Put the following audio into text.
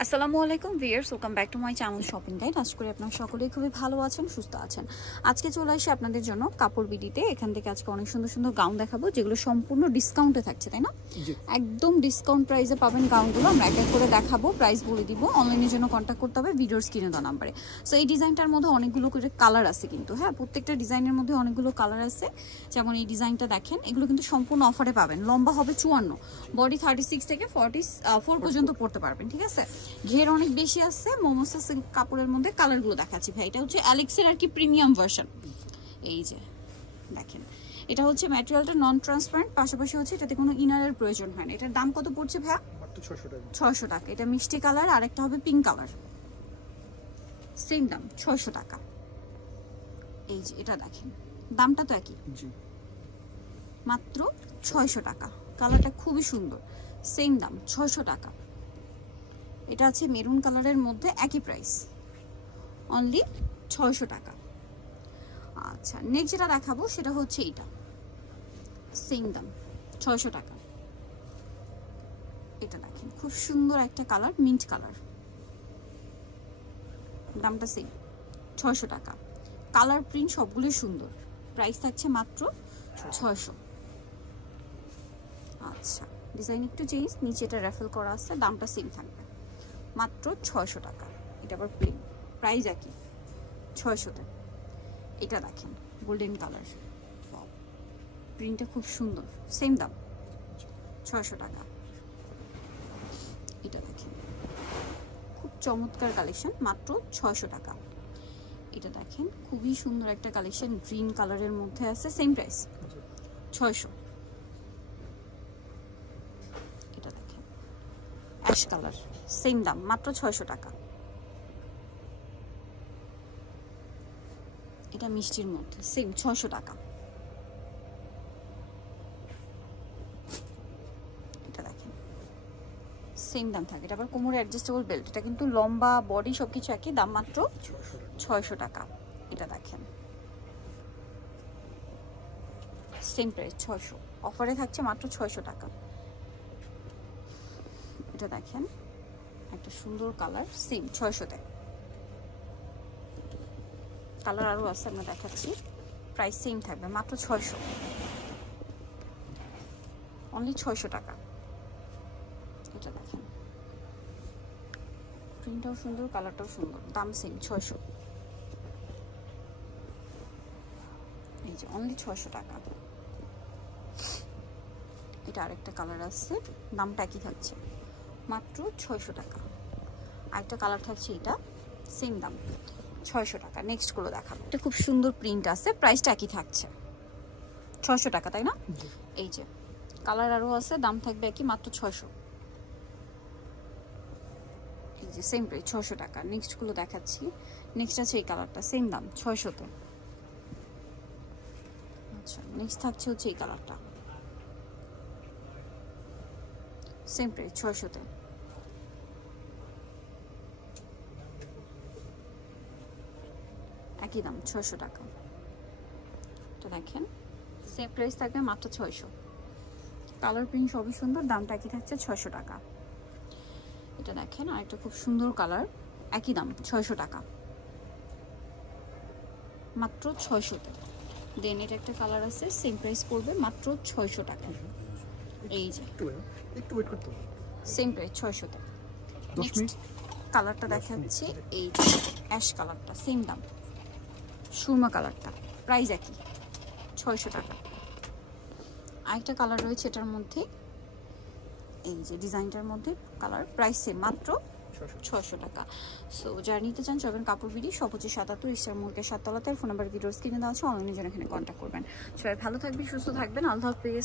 আসসালামু আলাইকুম viewers, welcome back to my channel shopping guide. আশা করি আপনারা সকলেই খুবই ভালো আছেন, সুস্থ আছেন। আজকে চলে আসি আপনাদের জন্য কাপড় বিডিতে। এখান থেকে আজকে অনেক সুন্দর সুন্দর গাউন দেখাবো, যেগুলো সম্পূর্ণ ডিসকাউন্টে থাকছে, তাই না? একদম ডিসকাউন্ট প্রাইসে পাবেন গাউনগুলো। আমরা এক এক করে দেখাবো, প্রাইস বলে দিব। অনলাইনের জন্য কন্ট্যাক্ট করতে হবে ভিডিওর স্ক্রিনে দেওয়া নাম্বারে। সো এই ডিজাইনটার মধ্যে অনেকগুলো করে কালার আছে কিন্তু, হ্যাঁ, প্রত্যেকটা ডিজাইনের মধ্যে অনেকগুলো কালার আছে। যেমন এই ডিজাইনটা দেখেন, এগুলো কিন্তু সম্পূর্ণ অফারে পাবেন। লম্বা হবে 54, বডি 36 থেকে 44 পর্যন্ত পড়তে পারবেন, ঠিক আছে? ঘের অনেক বেশি আছে। মোমোসা সিল্ক কাপড়ের মধ্যে কালারগুলো দেখাচ্ছি ভাই। এটা হচ্ছে অ্যালেক্সের আর কি প্রিমিয়াম ভার্সন। এই যে দেখেন, এটা হচ্ছে ম্যাটেরিয়ালটা নন ট্রান্সপারেন্ট, পাশাপাশি হচ্ছে এটাতে কোনো ইনারের প্রয়োজন হয় না। এটার দাম কত পড়ছে ভাই? মাত্র 600 টাকা। এটা মিষ্টি কালার, আর একটা হবে পিঙ্ক কালার, সেম দাম 600 টাকা। এই যে এটা দেখেন, দামটা তো একই, মাত্র 600 টাকা। কালারটা খুবই সুন্দর, সেম দাম 600 টাকা। এটা আছে মেরুন কালারের মধ্যে, একই প্রাইস, অনলি 600 টাকা। আচ্ছা, নেক্সট যেটা দেখাবো সেটা হচ্ছে এইটা, সেম দাম 600 টাকা। এটা দেখেন, খুব সুন্দর একটা কালার, মিন্ট কালার, দামটা সেম 600 টাকা। কালার প্রিন্ট সবগুলোই সুন্দর, প্রাইস থাকছে মাত্র 600। আচ্ছা, ডিজাইন একটু চেঞ্জ, নিচে এটা র্যাফেল করা আছে, দামটা সেম থাকবে মাত্র 600 টাকা। এটা আবার প্লেন, প্রাইস একই 600-তে। এটা দেখেন গোল্ডেন কালার, প্রিন্টটা খুব সুন্দর, সেম দাম 600 টাকা। এটা দেখেন, খুব চমৎকার কালেকশন, মাত্র 600 টাকা। এটা দেখেন, খুবই সুন্দর একটা কালেকশন, গ্রিন কালারের মধ্যে আছে, সেম প্রাইস 600। এটা দেখেন অ্যাশ কালার, সেম দাম মাত্র 600 টাকা। এটা মিষ্টির মধ্যে, সেম 600 টাকা। এটা দেখেন, সেম দাম থাকে। এটা আবার কোমরে অ্যাডজাস্টেবল বেল্ট। এটা কিন্তু লম্বা, বডি সবকিছু একই দাম, মাত্র 600 টাকা। এটা দেখেন, সেম প্রাইস 600, অফারে থাকছে মাত্র 600 টাকা। এটা দেখেন, একটা সুন্দর কালার, সেম 600-তে। কালার আরও আছে, আমরা দেখাচ্ছি, প্রাইস সেম থাকবে মাত্র 600, অনলি 600 টাকা। এটা দেখেন, প্রিন্টটাও সুন্দর, কালারটাও সুন্দর, দাম সেম 600। এই যে অনলি 600 টাকা। এটা আরেকটা কালার আছে, দামটা একই থাকছে মাত্র 600 টাকা। আরেকটা কালার থাকছে, এটা সেম দাম 600 টাকা। নেক্সট গুলো দেখাবো। এটা খুব সুন্দর প্রিন্ট আছে, প্রাইসটা একই থাকছে 600 টাকা, তাই না? এই যে কালার আরও আছে, দাম থাকবে একই মাত্র 600। এই যে সেম প্রাইস 600 টাকা। নেক্সট গুলো দেখাচ্ছি। নেক্সট আছে এই কালারটা, সেম দাম 600-তে। আচ্ছা, নেক্সট থাকছে হচ্ছে এই কালারটা, সেম প্রাইস 600-তে। একই দাম 600 টাকা। এটা দেখেন, সেম প্রাইস থাকবে মাত্র 600। কালার প্রিন্ট সবই সুন্দর, দামটা একই থাকছে 600 টাকা। এটা দেখেন, আরেকটা খুব সুন্দর কালার, একই দাম 600 টাকা, মাত্র 600-তে। দেন এটা একটা কালার আছে, সেম প্রাইস পড়বে মাত্র 600 টাকা। এই যে একটু ওয়েট করতে হবে, সেম প্রাইস 600-তে। নেক্সট কালারটা দেখাচ্ছি, এই যে অ্যাশ কালারটা, সেম দাম। সুরমা কালারটা, প্রাইস একই 600 টাকা। আরেকটা কালার রয়েছে এটার মধ্যে, এই যে ডিজাইনটার মধ্যে কালার, প্রাইস সেম মাত্র 600 টাকা। সো যারা নিতে চান চলবেন কাপড় বিডি, 2577 ইস্টার মোড়কে 7 তলাতে। ফোন নাম্বার ভিডিওর স্ক্রিনে দেওয়া আছে, অনলাইনের জন্য এখানে কন্ট্যাক্ট করবেন। সবাই ভালো থাকবেন, সুস্থ থাকবেন, আল্লাহ হাফেজ।